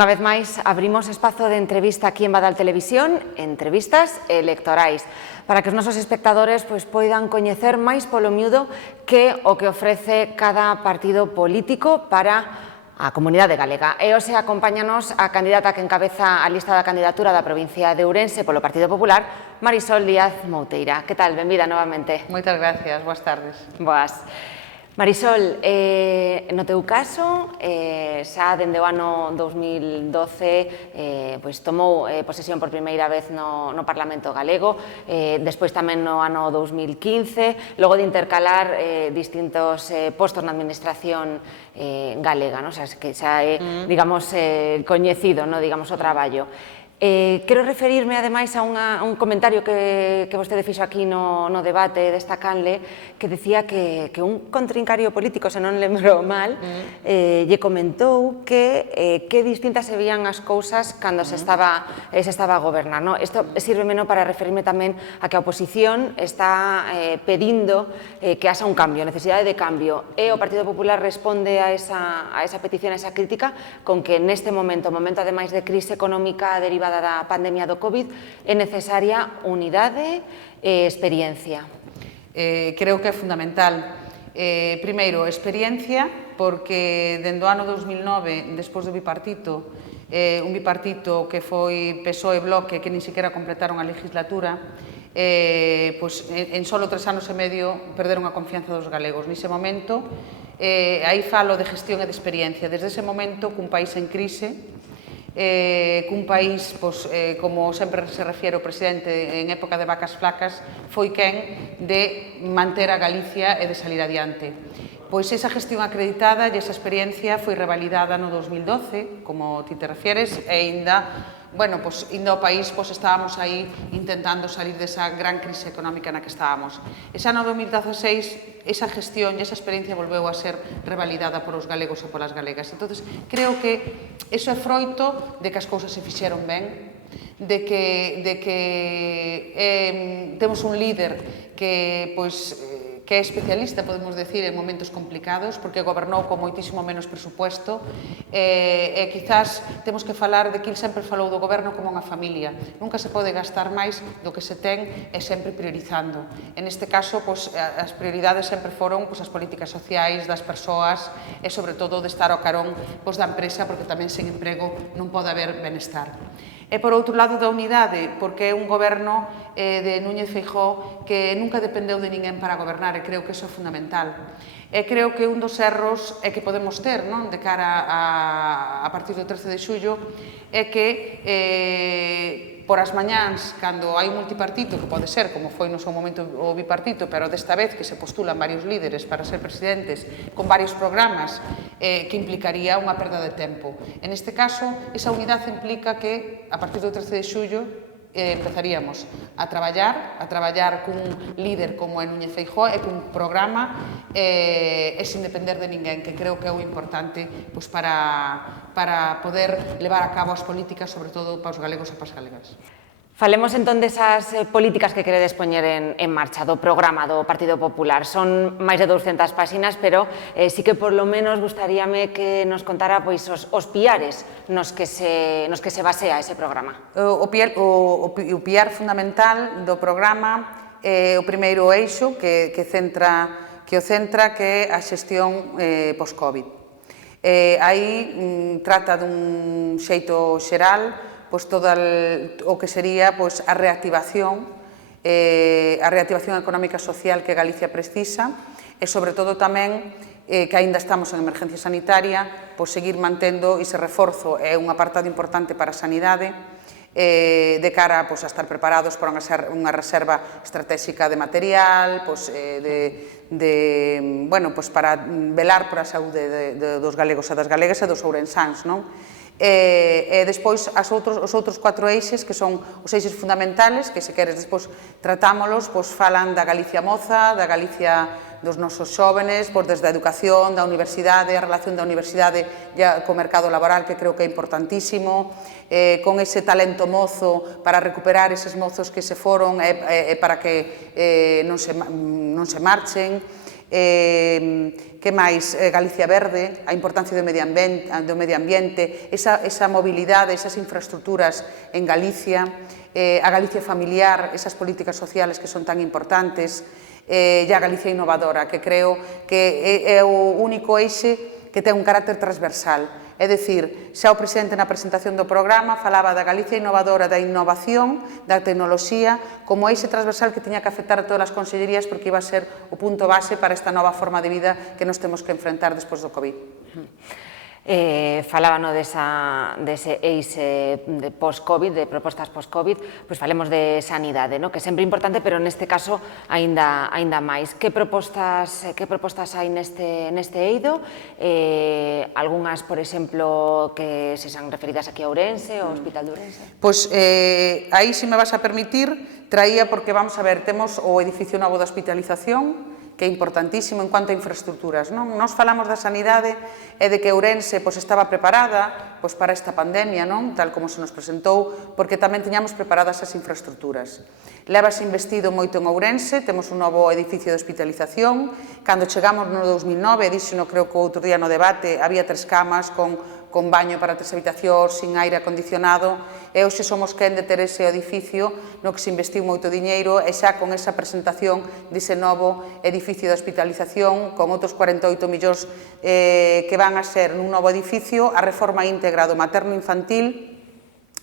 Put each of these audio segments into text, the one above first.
Unha vez máis, abrimos espazo de entrevista aquí en Badal Televisión, entrevistas electorais, para que os nosos espectadores poidan coñecer máis polo miúdo que o que ofrece cada partido político para a comunidade galega. E hoxe acompáñanos a candidata que encabeza a lista da candidatura da provincia de Ourense polo Partido Popular, Marisol Díaz Mouteira. Que tal? Benvida novamente. Moitas gracias, boas tardes. Boas. Marisol, no teu caso, xa dende o ano 2012 tomou posesión por primeira vez no Parlamento galego, despois tamén no ano 2015, logo de intercalar distintos postos na administración galega, que xa é, digamos, coñecido, digamos, o traballo. Quero referirme, ademais, a un comentario que vostede fixo aquí no debate desta canle, que decía que un contrincario político, se non lembro mal, lle comentou que distintas se vían as cousas cando se estaba a gobernar. Isto sírveme para referirme tamén a que a oposición está pedindo que haxa un cambio, necesidade de cambio, e o Partido Popular responde a esa petición, a esa crítica, con que neste momento ademais de crise económica derivada da pandemia do COVID, é necesaria unidade e experiencia. Creo que é fundamental. Primeiro, experiencia, porque dende o ano 2009, despois do bipartito, un bipartito que foi PSOE e Bloque, que nin sequera completaron a legislatura, en solo 3 anos e medio perderon a confianza dos galegos. Nese momento, aí falo de gestión e de experiencia. Desde ese momento, cun país en crise, cun país, como sempre se refiere o presidente en época de vacas flacas, foi quen de manter a Galicia e de salir adiante. Pois esa gestión acreditada e esa experiencia foi revalidada no 2012, como ti te refieres, e ainda o país estábamos aí intentando salir desa gran crise económica na que estábamos. Ese ano 2016, esa gestión e esa experiencia volveu a ser revalidada por os galegos e polas galegas. Entón, creo que iso é froito de que as cousas se fixeron ben, de que temos un líder que é especialista, podemos decir, en momentos complicados, porque gobernou con moitísimo menos presupuesto, e quizás temos que falar de que ele sempre falou do goberno como unha familia. Nunca se pode gastar máis do que se ten e sempre priorizando. En este caso, as prioridades sempre foron as políticas sociais das persoas e, sobre todo, de estar ao carón da empresa, porque tamén sen emprego non pode haber benestar. E, por outro lado, da unidade, porque é un goberno de Núñez Feijóo que nunca dependeu de ninguén para gobernar, e creo que iso é fundamental. E creo que un dos erros que podemos ter de cara a partir do 13 de xullo é que por as mañáns, cando hai un multipartito, que pode ser, como foi no seu momento o bipartito, pero desta vez que se postulan varios líderes para ser presidentes con varios programas, que implicaría unha perda de tempo. En este caso, esa unidade implica que, a partir do 13 de xullo, empezaríamos a traballar cun líder como é Núñez Feijóo e cun programa e sin depender de ninguén, que creo que é o importante para poder levar a cabo as políticas, sobre todo para os galegos e para as galegas. Falemos entón desas políticas que queredes poñer en marcha, do programa do Partido Popular. Son máis de 200 páxinas, pero sí que por lo menos gustaríame que nos contara os piares nos que se basea ese programa. O piar fundamental do programa é o primeiro eixo que o centra, que é a xestión post-Covid. Aí trata dun xeito xeral todo o que sería a reactivación económica e social que Galicia precisa e, sobre todo, tamén que aínda estamos en emergencia sanitaria, seguir mantendo ese reforzo é un apartado importante para a sanidade de cara a estar preparados para unha reserva estratégica de material, para velar por a saúde dos galegos e das galegas e dos ourensáns, non? E despois os outros 4 eixes, que son os eixes fundamentales, que se queres despois tratámolos, falan da Galicia moza, da Galicia dos nosos xóvenes, desde a educación, da universidade, a relación da universidade co mercado laboral, que creo que é importantísimo, con ese talento mozo para recuperar eses mozos que se foron e para que non se marchen, que máis? Galicia Verde, a importancia do medio ambiente, esa mobilidade, esas infraestructuras en Galicia, a Galicia familiar, esas políticas sociales que son tan importantes, e a Galicia innovadora, que creo que é o único eixe que ten un carácter transversal. É dicir, xa o presidente na presentación do programa falaba da Galicia innovadora, da innovación, da tecnoloxía, como eixe transversal que tiña que afectar a todas as consellerías porque iba a ser o punto base para esta nova forma de vida que nos temos que enfrentar despois do COVID. Falábano dese eixe de post-Covid, de propostas post-Covid, pois falemos de sanidade, que é sempre importante, pero neste caso aínda máis. Que propostas hai neste eido? Algúnas, por exemplo, que se xan referidas aquí a Ourense, ao Hospital de Ourense? Pois aí, se me vas a permitir, traía porque, vamos a ver, temos o edificio novo da hospitalización, que é importantísimo en cuanto a infraestructuras. Nos falamos da sanidade e de que Ourense estaba preparada para esta pandemia, tal como se nos presentou, porque tamén tiñamos preparadas as infraestructuras. Levase investido moito en Ourense, temos un novo edificio de hospitalización. Cando chegamos no 2009, díxeno creo que outro día no debate, había 3 camas con baño para 3 habitacións, sin aire acondicionado, e hoxe somos quen de ter ese edificio no que se investiu moito diñeiro, e xa con esa presentación dese novo edificio de hospitalización, con outros 48 millóns que van a ser nun novo edificio, a reforma íntegra do materno-infantil,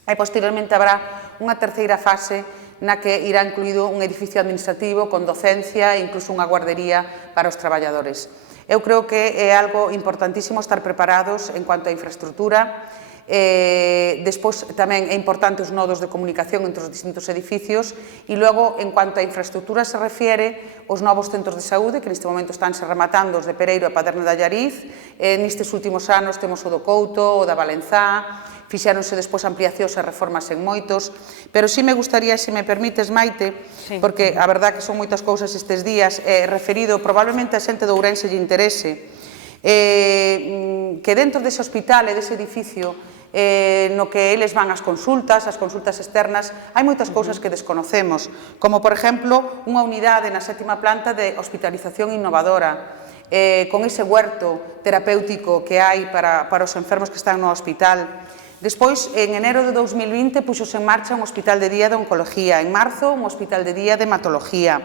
e posteriormente habrá unha terceira fase na que irá incluído un edificio administrativo con docencia e incluso unha guardería para os traballadores. Eu creo que é algo importantísimo estar preparados en cuanto a infraestructura. Despois tamén é importante os nodos de comunicación entre os distintos edificios e logo, en cuanto a infraestructura se refiere, os novos centros de saúde que neste momento estánse rematando os de Pereiro e Paderne de Allariz. Nestes últimos anos temos o do Couto, o da Valenzá, fixéronse despois ampliacións e reformas en moitos, pero si me gustaría, se me permites, Maite, porque a verdad que son moitas cousas estes días, referido probablemente a xente de Ourense lle interese, que dentro dese hospital e dese edificio no que eles van as consultas externas, hai moitas cousas que desconocemos, como, por exemplo, unha unidade na 7ª planta de hospitalización innovadora, con ese huerto terapéutico que hai para os enfermos que están no hospital. Despois, en enero de 2020, puxose en marcha un hospital de día de oncología, en marzo un hospital de día de hematología.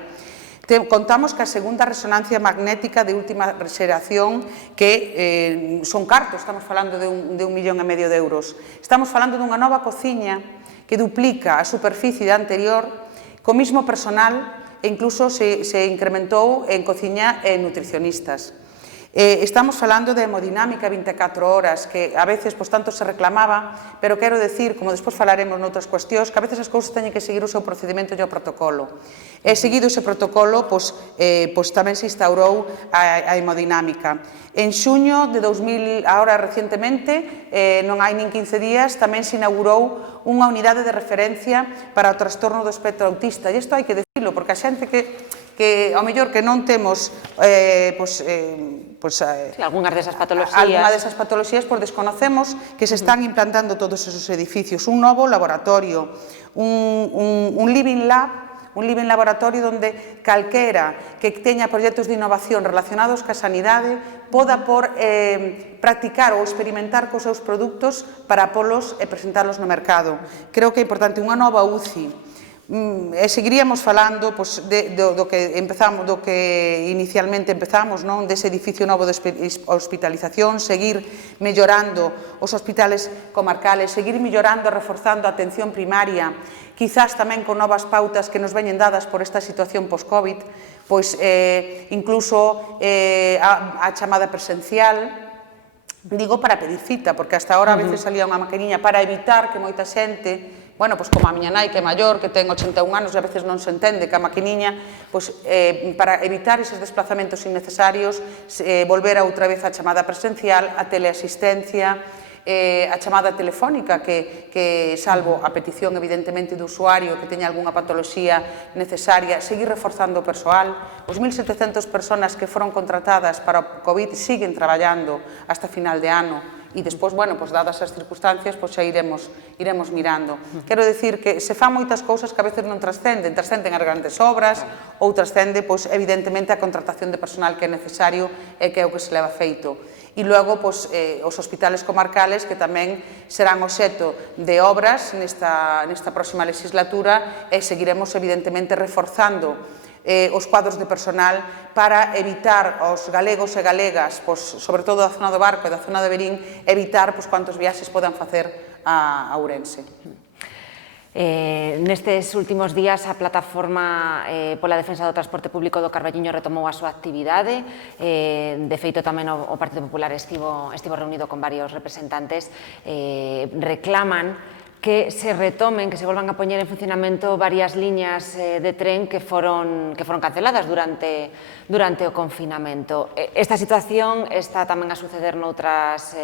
Contamos que a segunda resonancia magnética de última xeración, que son cartos, estamos falando de 1,5 millón de euros. Estamos falando dunha nova cociña que duplica a superficie da anterior, co mismo personal, e incluso se incrementou en cociña e nutricionistas. Estamos falando de hemodinámica 24 horas, que a veces tanto se reclamaba, pero quero decir, como despois falaremos noutras cuestións, que a veces as cousas teñen que seguir o seu procedimento e o protocolo. E seguido ese protocolo, tamén se instaurou a hemodinámica. En xuño de 2000, agora recientemente, non hai nin 15 días, tamén se inaugurou unha unidade de referencia para o trastorno do espectro autista. E isto hai que decirlo, porque a xente que ao mellor que non temos algunhas desas patoloxías, desconocemos que se están implantando todos esos edificios, un novo laboratorio, un living laboratorio onde calquera que teña proxectos de innovación relacionados ca sanidade poda practicar ou experimentar cos seus produtos para polos e presentarlos no mercado. Creo que é importante unha nova UCI. E seguiríamos falando do que inicialmente empezamos, dese edificio novo de hospitalización, seguir mellorando os hospitales comarcales, seguir mellorando e reforzando a atención primaria, quizás tamén con novas pautas que nos veñen dadas por esta situación post-Covid, incluso a chamada presencial, digo para pedir cita, porque hasta ahora a veces salía unha maquiniña para evitar que moita xente, como a miña nai que é maior, que ten 81 anos e a veces non se entende que a maquiniña, para evitar eses desplazamentos innecesarios, volver outra vez a chamada presencial, a teleasistencia, a chamada telefónica, que salvo a petición evidentemente do usuario que teña algunha patoloxía necesaria, seguir reforzando o persoal. Os 1.700 persoas que foron contratadas para o COVID siguen traballando hasta final de ano. e despois, bueno, pois dadas as circunstancias, pois xa iremos mirando. Quero dicir que se fan moitas cousas que a veces non trascenden as grandes obras ou trascende, pois, evidentemente, a contratación de personal que é necesario e que é o que se leva feito. E logo, pois, os hospitales comarcales que tamén serán obxecto de obras nesta próxima legislatura e seguiremos, evidentemente, reforzando os cuadros de personal para evitar aos galegos e galegas, sobre todo da zona do Barco e da zona de Verín, evitar cuantos viaxes podan facer a Ourense. Nestes últimos días a plataforma pola defensa do transporte público do Carballiño retomou a súa actividade. De feito, tamén o Partido Popular estivo reunido con varios representantes. Reclaman que se retomen, que se volvan a poñer en funcionamento varias liñas de tren que foron canceladas durante o confinamento. Esta situación está tamén a suceder noutras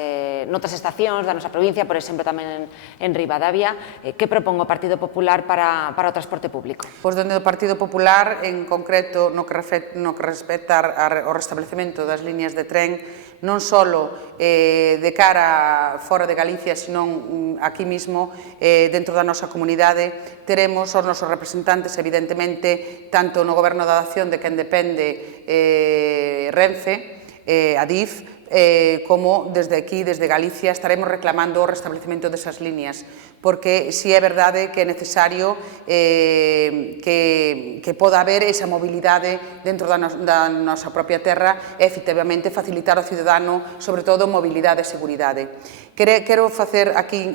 estacións da nosa provincia, por exemplo, tamén en Ribadavia. Que propón o Partido Popular para o transporte público? Pois dende o Partido Popular, en concreto, no que respecta ao restablecemento das liñas de tren, non só de cara fora de Galicia, senón aquí mismo, dentro da nosa comunidade, teremos os nosos representantes, evidentemente, tanto no Goberno da Dación, de quen depende Renfe, Adif, como desde aquí, desde Galicia, estaremos reclamando o restablecemento desas líneas, porque si é verdade que é necesario que poda haber esa mobilidade dentro da nosa propia terra e, efectivamente, facilitar ao cidadano, sobre todo, mobilidade e seguridade. Quero facer aquí,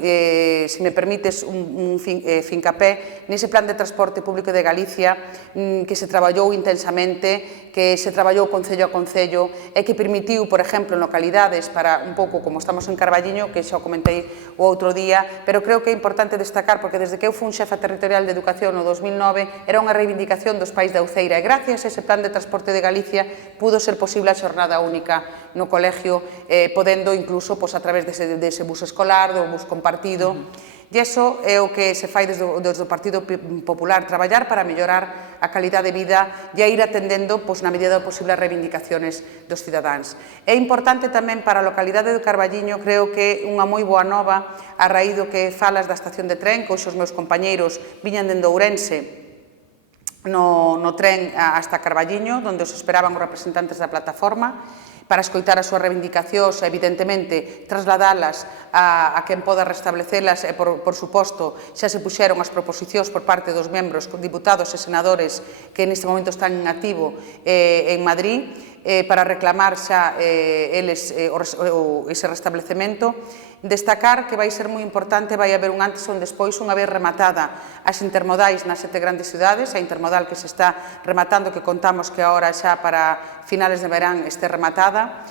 se me permites, un fincapé nese plan de transporte público de Galicia que se traballou intensamente, que se traballou concello a concello e que permitiu, por exemplo, en localidades para un pouco como estamos en Carballiño, que xa o comentei o outro día, pero creo que é importante destacar, porque desde que eu fui xefa territorial de Educación no 2009 era unha reivindicación dos pais da Uceira e gracias a ese plan de transporte de Galicia pudo ser posible a xornada única no colegio, podendo incluso a través dese bus escolar, do bus compartido. E iso é o que se fai desde o Partido Popular, traballar para mellorar a calidade de vida e a ir atendendo, na medida do posible, as reivindicacións dos cidadáns. É importante tamén para a localidade de Carballiño, creo que unha moi boa nova, a raíz do que falas da estación de tren, que os meus compañeiros viñan dende Ourense no tren hasta Carballiño, onde os esperaban os representantes da plataforma, para escoitar as súas reivindicacións e, evidentemente, trasladalas a quen poda restablecelas e, por suposto, xa se puxeron as proposicións por parte dos membros, diputados e senadores que neste momento están en activo en Madrid para reclamar xa eles ese restablecemento. Destacar que vai ser moi importante, vai haber un antes e un despois, unha vez rematada as intermodais nas 7 grandes cidades, a intermodal que se está rematando, que contamos que agora xa para finales de verán este rematada,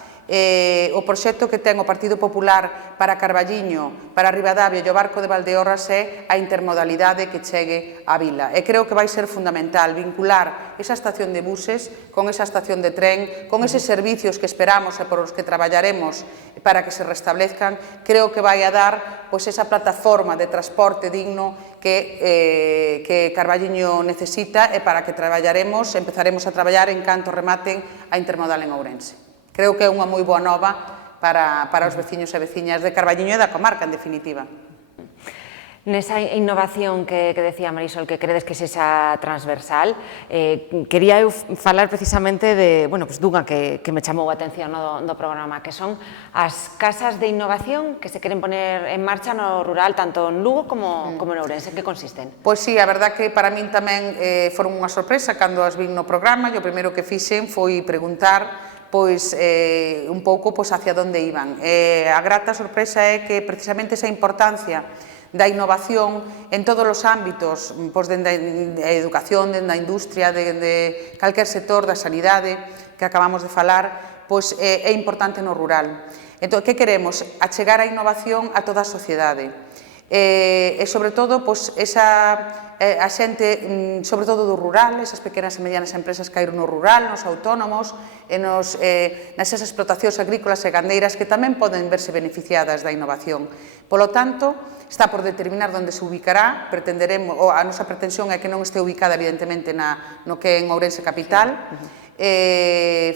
o proxecto que ten o Partido Popular para Carballiño, para Ribadavia e o Barco de Valdeorras é a intermodalidade que chegue á vila. E creo que vai ser fundamental vincular esa estación de buses con esa estación de tren, con eses servicios que esperamos e por os que traballaremos para que se restablezcan. Creo que vai a dar esa plataforma de transporte digno que Carballiño necesita e para que empezaremos a traballar en canto rematen a intermodal en Ourense. Creo que é unha moi boa nova para os veciños e veciñas de Carballiño e da comarca, en definitiva. Nesa innovación que decía Marisol, que credes que sexa transversal, quería eu falar precisamente dunha que me chamou a atención do programa, que son as casas de innovación que se queren poner en marcha no rural, tanto en Lugo como en Ourense. En que consisten? Pois sí, a verdad que para min tamén foron unha sorpresa cando as vin no programa, e o primeiro que fixen foi preguntar un pouco hacia onde iban. A grata sorpresa é que precisamente esa importancia da innovación en todos os ámbitos, dende a educación, dende a industria, dende calquer sector da sanidade que acabamos de falar, é importante no rural. Entón, que queremos? Achegar a innovación a toda a sociedade. E, sobre todo, a xente, sobre todo do rural, esas pequenas e medianas empresas que hai no rural, nos autónomos, nas esas explotacións agrícolas e gandeiras que tamén poden verse beneficiadas da innovación. Polo tanto, está por determinar onde se ubicará, a nosa pretensión é que non este ubicada, evidentemente, no que é en Ourense capital,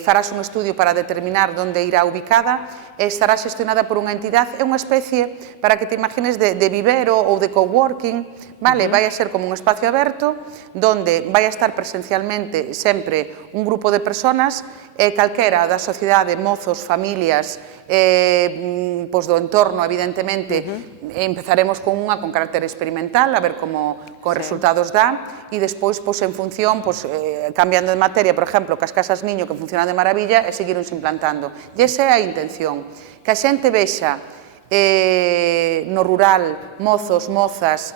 farás un estudio para determinar onde irá ubicada e estará xestionada por unha entidade. É unha especie, para que te imagines, de vivero ou de coworking, vale? Vai a ser como un espacio aberto onde vai a estar presencialmente sempre un grupo de personas e calquera da sociedade, mozos, familias, do entorno, evidentemente, empezaremos con unha con carácter experimental, a ver como resultados dá, e despois, en función, cambiando de materia, por exemplo, que as casas niño que funcionan de maravilla, e seguironse implantando. E esa é a intención, que a xente vexa no rural, mozos, mozas,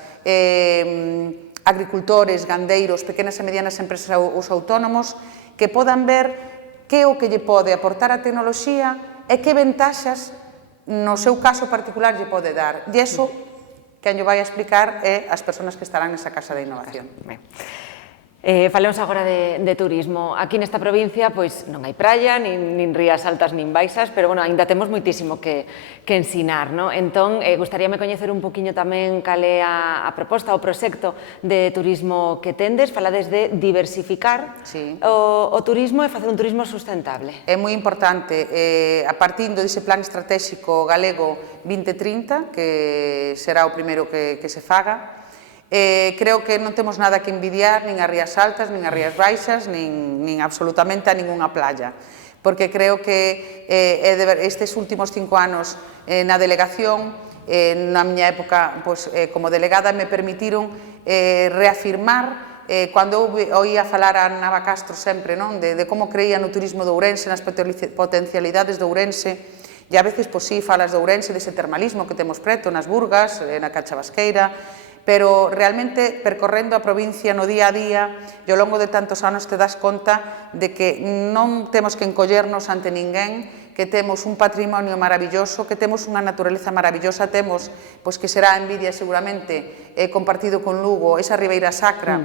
agricultores, gandeiros, pequenas e medianas empresas, os autónomos, que podan ver que é o que lle pode aportar a tecnoloxía e que ventaxas, no seu caso particular, lle pode dar. E iso, quen lle vai a explicar é as persoas que estarán nesa Casa de Innovación. Falemos agora de turismo. Aquí nesta provincia non hai praia, nin rías altas nin baixas, pero aínda temos moitísimo que ensinar. Entón, gustaríame coñecer un poquinho tamén cal é a proposta, o proxecto de turismo que tendes. Falades de diversificar o turismo e facer un turismo sustentable. É moi importante, a partir dese plan estratégico galego 2030, que será o primeiro que se faga, creo que non temos nada que envidiar nin as rías altas, nin as rías baixas, nin absolutamente a ningunha playa, porque creo que estes últimos 5 anos na delegación, na miña época como delegada, me permitiron reafirmar, cando oía falar a Nava Castro sempre de como creía no turismo de Ourense, nas potencialidades de Ourense, e a veces, sí, falas de Ourense, dese termalismo que temos preto, nas Burgas, na Cachavasqueira, pero realmente percorrendo a provincia no día a día e ao longo de tantos anos te das conta de que non temos que encollernos ante ninguén, que temos un patrimonio maravilloso, que temos unha naturaleza maravillosa, temos, que será envidia seguramente, compartido con Lugo, esa Ribeira Sacra,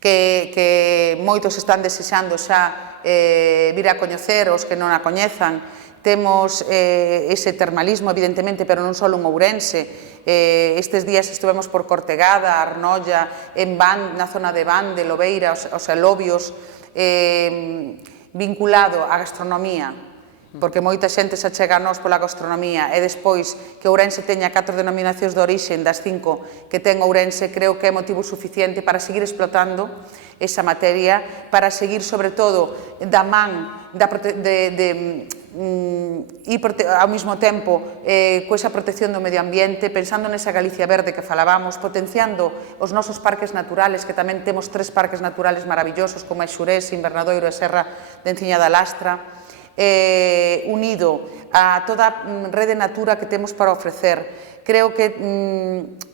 que moitos están desexando xa vir a coñecer, os que non a coñezan. Temos ese termalismo, evidentemente, pero non só en Ourense. Estes días estivemos por Cortegada, Arnolla, na zona de Bande, Lobeira, os Elobios, vinculado á gastronomía, porque moita xente se achega a nós pola gastronomía, e despois que Ourense teña 4 denominacións de orixe das 5 que ten Ourense, creo que é motivo suficiente para seguir explotando esa materia, para seguir, sobre todo, da man ao mesmo tempo coa protección do medio ambiente, pensando nesa Galicia verde que falábamos, potenciando os nosos parques naturales, que tamén temos 3 parques naturales maravillosos, como é Xurés, Invernadoiro e Serra de Enciña da Lastra, unido a toda a rede natura que temos para ofrecer. Creo que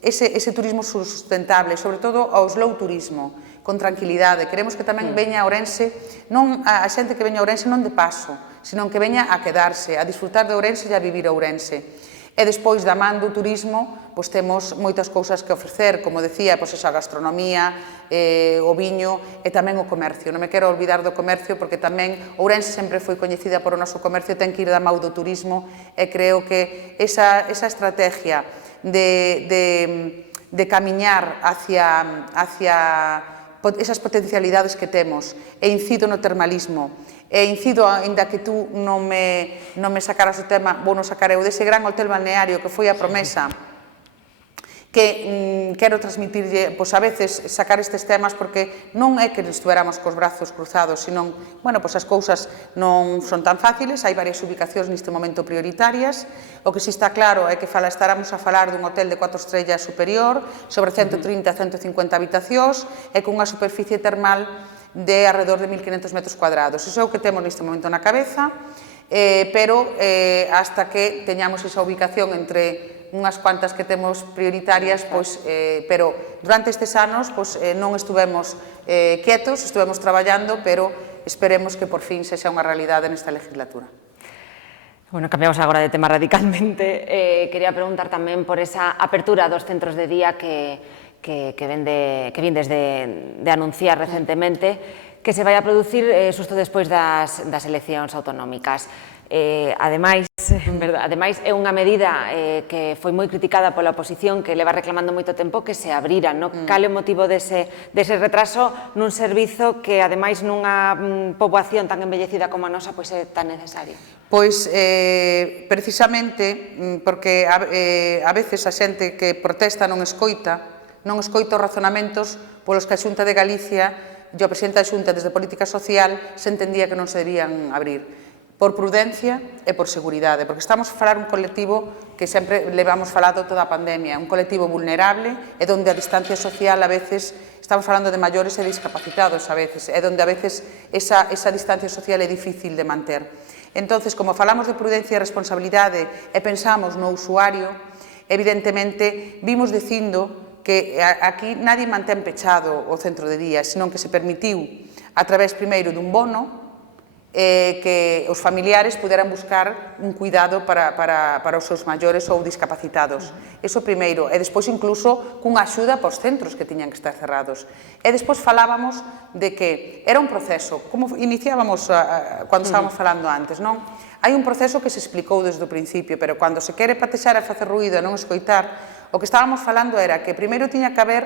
ese turismo sustentable, sobre todo ao slow turismo, con tranquilidade. Queremos que tamén veña a Ourense, non a xente que veña a Ourense non de paso, senón que veña a quedarse, a disfrutar de Ourense e a vivir Ourense. E despois, da man do turismo, temos moitas cousas que ofrecer, como decía, a gastronomía, o viño e tamén o comercio. Non me quero olvidar do comercio, porque tamén Ourense sempre foi coñecida por o noso comercio, ten que ir da man do turismo, e creo que esa estrategia de camiñar hacia esas potencialidades que temos, e incido no termalismo, e incido, ainda que tú non me sacaras o tema, vou non sacar eu, dese gran hotel balneario que foi a promesa, que quero transmitirlle, a veces sacar estes temas, porque non é que estuéramos cos brazos cruzados, senón, as cousas non son tan fáciles, hai varias ubicacións neste momento prioritarias. O que si está claro é que estaramos a falar dun hotel de 4 estrellas superior, sobre 130 a 150 habitacións, e con unha superficie termal de alrededor de 1.500 metros cuadrados. Iso é o que temos neste momento na cabeza, pero hasta que teñamos esa ubicación entre unhas cuantas que temos prioritarias, pero durante estes anos non estuvemos quietos, estuvemos traballando, pero esperemos que por fin sexa unha realidade nesta legislatura. Cambiamos agora de tema radicalmente. Quería preguntar tamén por esa apertura dos centros de día que vindes de anunciar recentemente, que se vai a producir xusto despois das eleccións autonómicas. Ademais, Ademais, é unha medida que foi moi criticada pola oposición, que leva reclamando moito tempo que se abrira. Cal é o motivo dese retraso nun servizo que, ademais, nunha poboación tan envellecida como a nosa, é tan necesario? Pois, precisamente, porque a veces a xente que protesta non escoita os razonamentos polos que a Xunta de Galicia e o presidente da Xunta desde Política Social se entendía que non se debían abrir. Por prudencia e por seguridade, porque estamos a falar un colectivo que sempre levamos falado toda a pandemia, un colectivo vulnerable e onde a distancia social a veces, estamos falando de maiores e discapacitados a veces, e onde a veces esa distancia social é difícil de manter. Entonces, como falamos de prudencia e responsabilidade e pensamos no usuario, evidentemente vimos dicindo que aquí nadie mantén pechado o centro de día, senón que se permitiu a través primeiro dun bono que os familiares puderan buscar un cuidado para os seus maiores ou discapacitados. Iso primeiro, e despois incluso cunha axuda para os centros que tiñan que estar cerrados. E despois falábamos de que era un proceso, como iniciábamos cando estábamos falando antes, non? Hai un proceso que se explicou desde o principio, pero cando se quere patexar e facer ruído e non escoitar, o que estábamos falando era que primeiro tiña que haber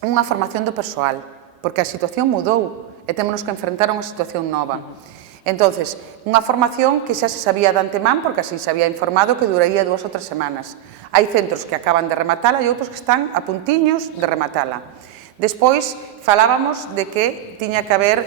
unha formación do persoal, porque a situación mudou e temos que enfrentar unha situación nova. Entonces, unha formación que xa se sabía de antemán, porque así se había informado que duraría 2 ou 3 semanas. Hai centros que acaban de rematala e outros que están a puntiños de rematala. Despois, falábamos de que tiña que haber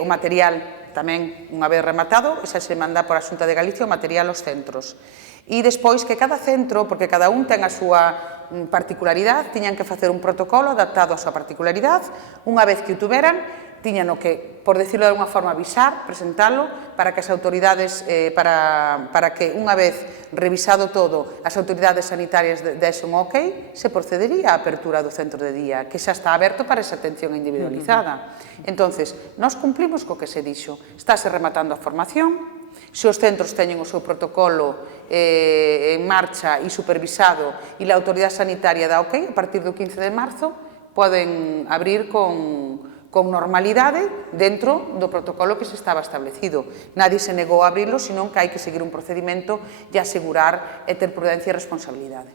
o material tamén, unha vez rematado, xa se manda por a Xunta de Galicia o material aos centros. E despois que cada centro, porque cada un ten a súa particularidade, tiñan que facer un protocolo adaptado á súa particularidade. Unha vez que o tuveran, tiñan o que, por decirlo de alguna forma, avisar, presentalo, para que as autoridades, para que unha vez revisado todo, as autoridades sanitarias desen un ok, se procedería á apertura do centro de día, que xa está aberto para esa atención individualizada. Entonces, nós cumplimos co que se dixo. Estáse rematando a formación, se os centros teñen o seu protocolo en marcha e supervisado e a autoridade sanitaria dá ok, a partir do 15 de marzo poden abrir con normalidade dentro do protocolo que se estaba establecido. Nadie se negou a abrirlo, senón que hai que seguir un procedimento e asegurar e ter prudencia e responsabilidade.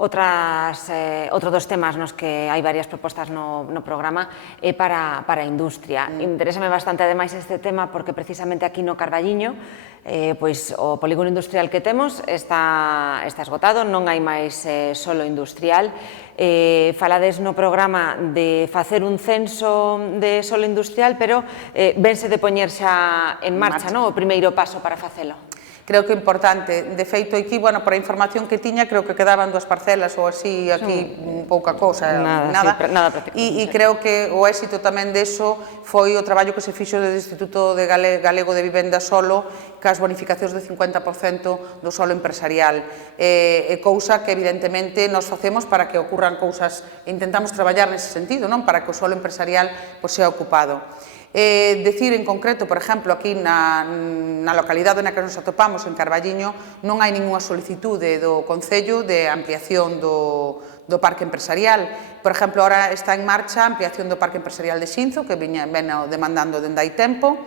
Outro dos temas nos que hai varias propostas no programa é para a industria. Interésame bastante, ademais, este tema porque precisamente aquí no Carballiño o polígono industrial que temos está esgotado, non hai máis solo industrial. Falades no programa de facer un censo de solo industrial, pero vense de poñer xa en marcha o primeiro paso para facelo. Creo que é importante. De feito, aquí, bueno, por a información que tiña, creo que quedaban 2 parcelas ou así, aquí pouca cousa, nada. E creo que o éxito tamén deso foi o traballo que se fixo desde o Instituto Galego de Vivenda Solo, cas bonificacións de 50% do solo empresarial. É cousa que, evidentemente, nos facemos para que ocurran cousas, intentamos traballar nese sentido, non? Para que o solo empresarial sea ocupado. Decir en concreto, por exemplo, aquí na localidade na que nos atopamos, en Carballiño, non hai ninguna solicitude do Concello de ampliación do parque empresarial. Por exemplo, ahora está en marcha a ampliación do parque empresarial de Xinzo, que ven demandando dende hai tempo.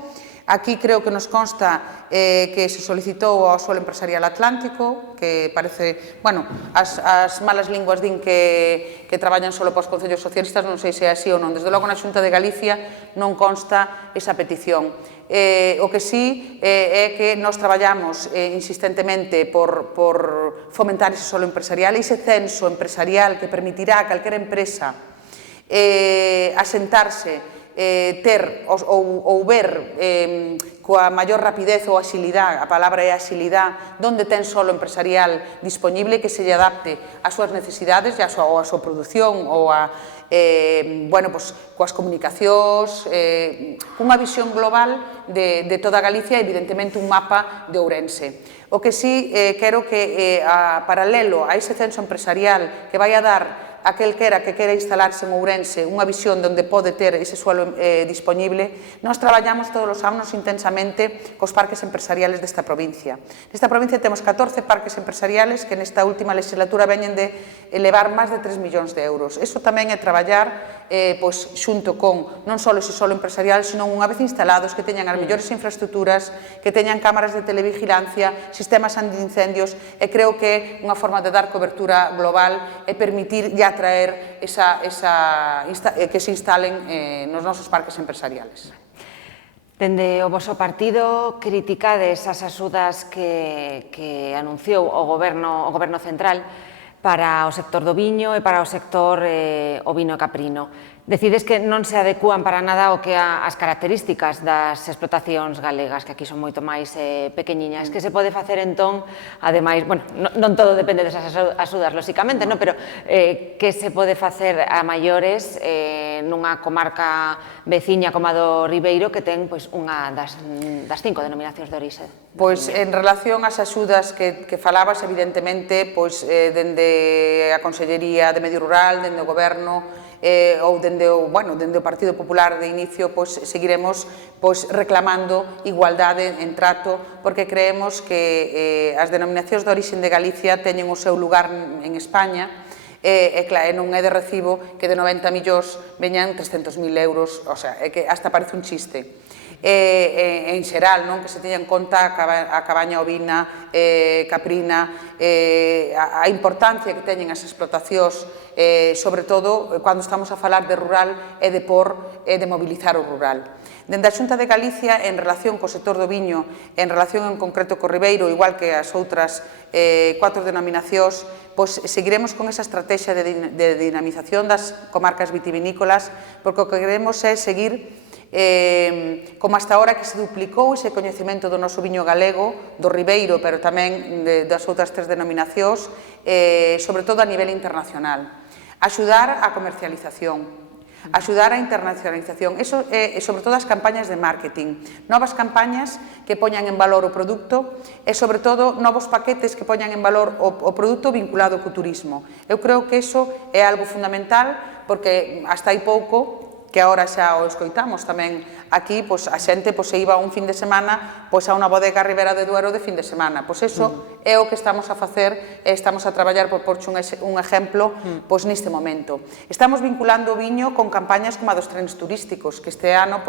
Aquí creo que nos consta que se solicitou ao Solo Empresarial Atlántico, que parece, bueno, as malas linguas din que traballan solo para os concellos socialistas, non sei se é así ou non. Desde logo na Xunta de Galicia non consta esa petición. O que sí é que nós traballamos insistentemente por fomentar ese solo empresarial, ese censo empresarial que permitirá a calquera empresa asentarse, ter ou ver coa maior rapidez ou axilidade, a palabra é axilidade, donde ten solo empresarial disponible que se lle adapte ás súas necesidades ou a súa produción ou coas comunicacións, cunha visión global de toda Galicia e evidentemente un mapa de Ourense. O que sí quero que, paralelo a ese censo empresarial que vai a dar aquel que quera instalarse en Ourense unha visión onde pode ter ese suelo disponible, nós traballamos todos os anos intensamente cos parques empresariales desta provincia. Nesta provincia temos 14 parques empresariales que nesta última legislatura veñen de elevar máis de 3 millóns de euros. Iso tamén é traballar pois, xunto con non só ese solo empresarial, senón unha vez instalados que teñan as mellores infraestructuras, que teñan cámaras de televigilancia, sistemas antiincendios, e creo que é unha forma de dar cobertura global e permitir e atraer que se instalen nos nosos parques empresariales. Dende o voso partido criticades as axudas que anunciou o Goberno central para o sector do viño e para o sector ovino e caprino. Decides que non se adecúan para nada ao que as características das explotacións galegas, que aquí son moito máis pequeniñas. Que se pode facer entón, ademais, bueno, non todo depende desas axudas, lóxicamente, pero que se pode facer a maiores nunha comarca veciña como a do Ribeiro, que ten unha das 5 denominacións de orixe? Pois, en relación ás axudas que falabas, evidentemente, dende a Consellería de Medio Rural, dende o Goberno, ou dende o Partido Popular de inicio, seguiremos reclamando igualdade en trato, porque creemos que as denominacións de orixe de Galicia teñen o seu lugar en España, e non é de recibo que de 90 millóns veñan 300.000 euros, o sea, é que hasta parece un chiste. En xeral, que se teña en conta a cabaña ovina, caprina, a importancia que teñen as explotacións, sobre todo cando estamos a falar de rural e de mobilizar o rural. Dende a Xunta de Galicia, en relación co sector do viño, en relación en concreto co Ribeiro, igual que as outras 4 denominacións, seguiremos con esa estrategia de dinamización das comarcas vitivinícolas, porque o que queremos é seguir como hasta ahora que se duplicou ese coñecemento do noso viño galego, do Ribeiro, pero tamén das outras 3 denominacións, sobre todo a nivel internacional. Axudar a comercialización, axudar a internacionalización, e sobre todo as campañas de marketing, novas campañas que poñan en valor o produto e sobre todo novos paquetes que poñan en valor o produto vinculado co turismo. Eu creo que iso é algo fundamental, porque hasta hai pouco, que agora xa o escoitamos tamén aquí, a xente se iba un fin de semana a unha bodega a Ribera de Duero de fin de semana. Iso é o que estamos a facer e estamos a traballar, por porche un exemplo, neste momento. Estamos vinculando o viño con campañas como a dos trens turísticos, que este ano,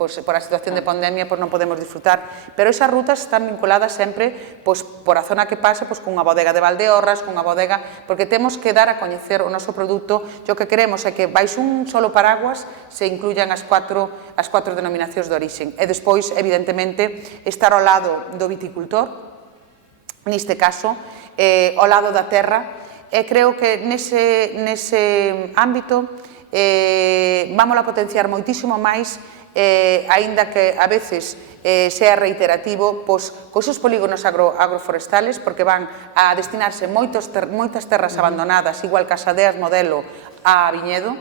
por a situación de pandemia, non podemos disfrutar, pero esas rutas están vinculadas sempre por a zona que pase, cunha bodega de Valdeorras, cunha bodega, porque temos que dar a coñecer o noso produto, e o que queremos é que baixo un solo paraguas se incluyan as 4 denominacións de orixe, e despois, evidentemente, estar ao lado do viticultor, neste caso, ao lado da terra, e creo que nese ámbito vamos a potenciar moitísimo máis, aínda que a veces sea reiterativo, cos seus polígonos agroforestales, porque van a destinarse moitas terras abandonadas, igual que as aldeas modelo a viñedo.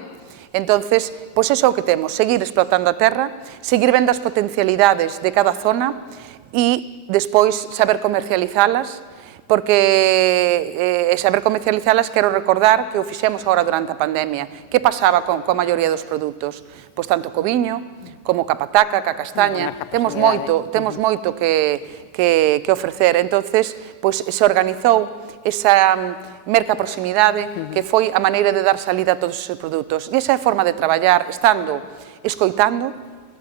Entonces, iso é o que temos, seguir explotando a terra, seguir vendo as potencialidades de cada zona e despois saber comercializalas, porque saber comercializalas, quero recordar que o fixemos agora durante a pandemia. Que pasaba coa maioría dos produtos? Tanto co viño, como ca pataca, ca castaña, temos moito que ofrecer. Entonces, se organizou esa merca proximidade, que foi a maneira de dar salida a todos esos produtos. E esa é a forma de traballar, estando, escoitando,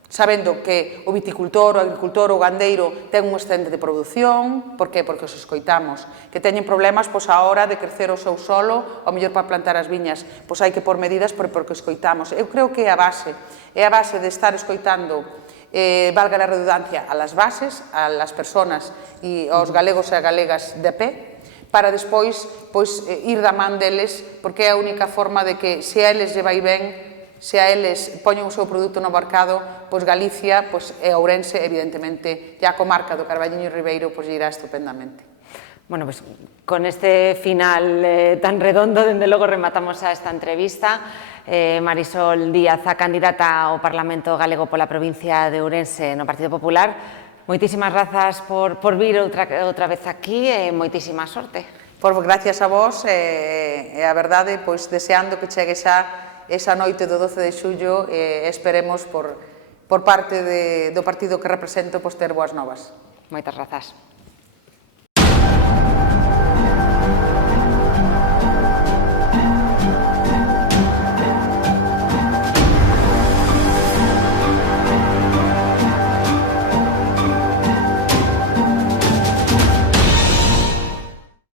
sabendo que o viticultor, o agricultor, o gandeiro ten un excedente de produción, por que? Porque os escoitamos, que teñen problemas a hora de crecer o seu solo, ao mellor para plantar as viñas, hai que pôr medidas porque escoitamos. Eu creo que é a base de estar escoitando, valga a redundancia, a las bases, a las personas e aos galegos e a galegas de a pé, para despois ir da man deles, porque é a única forma de que, se a eles lle vai ben, se a eles poñen o seu produto no mercado, Galicia e Ourense, evidentemente, e a comarca do Carballiño e Ribeiro irá estupendamente. Bueno, con este final tan redondo, dende logo rematamos a esta entrevista. Marisol Díaz, a candidata ao Parlamento Galego pola provincia de Ourense no Partido Popular, moitísimas grazas por vir outra vez aquí e moitísima sorte. Gracias a vos e a verdade, deseando que chegue xa esa noite do 12 de xullo, esperemos por parte do partido que represento ter boas novas. Moitas grazas.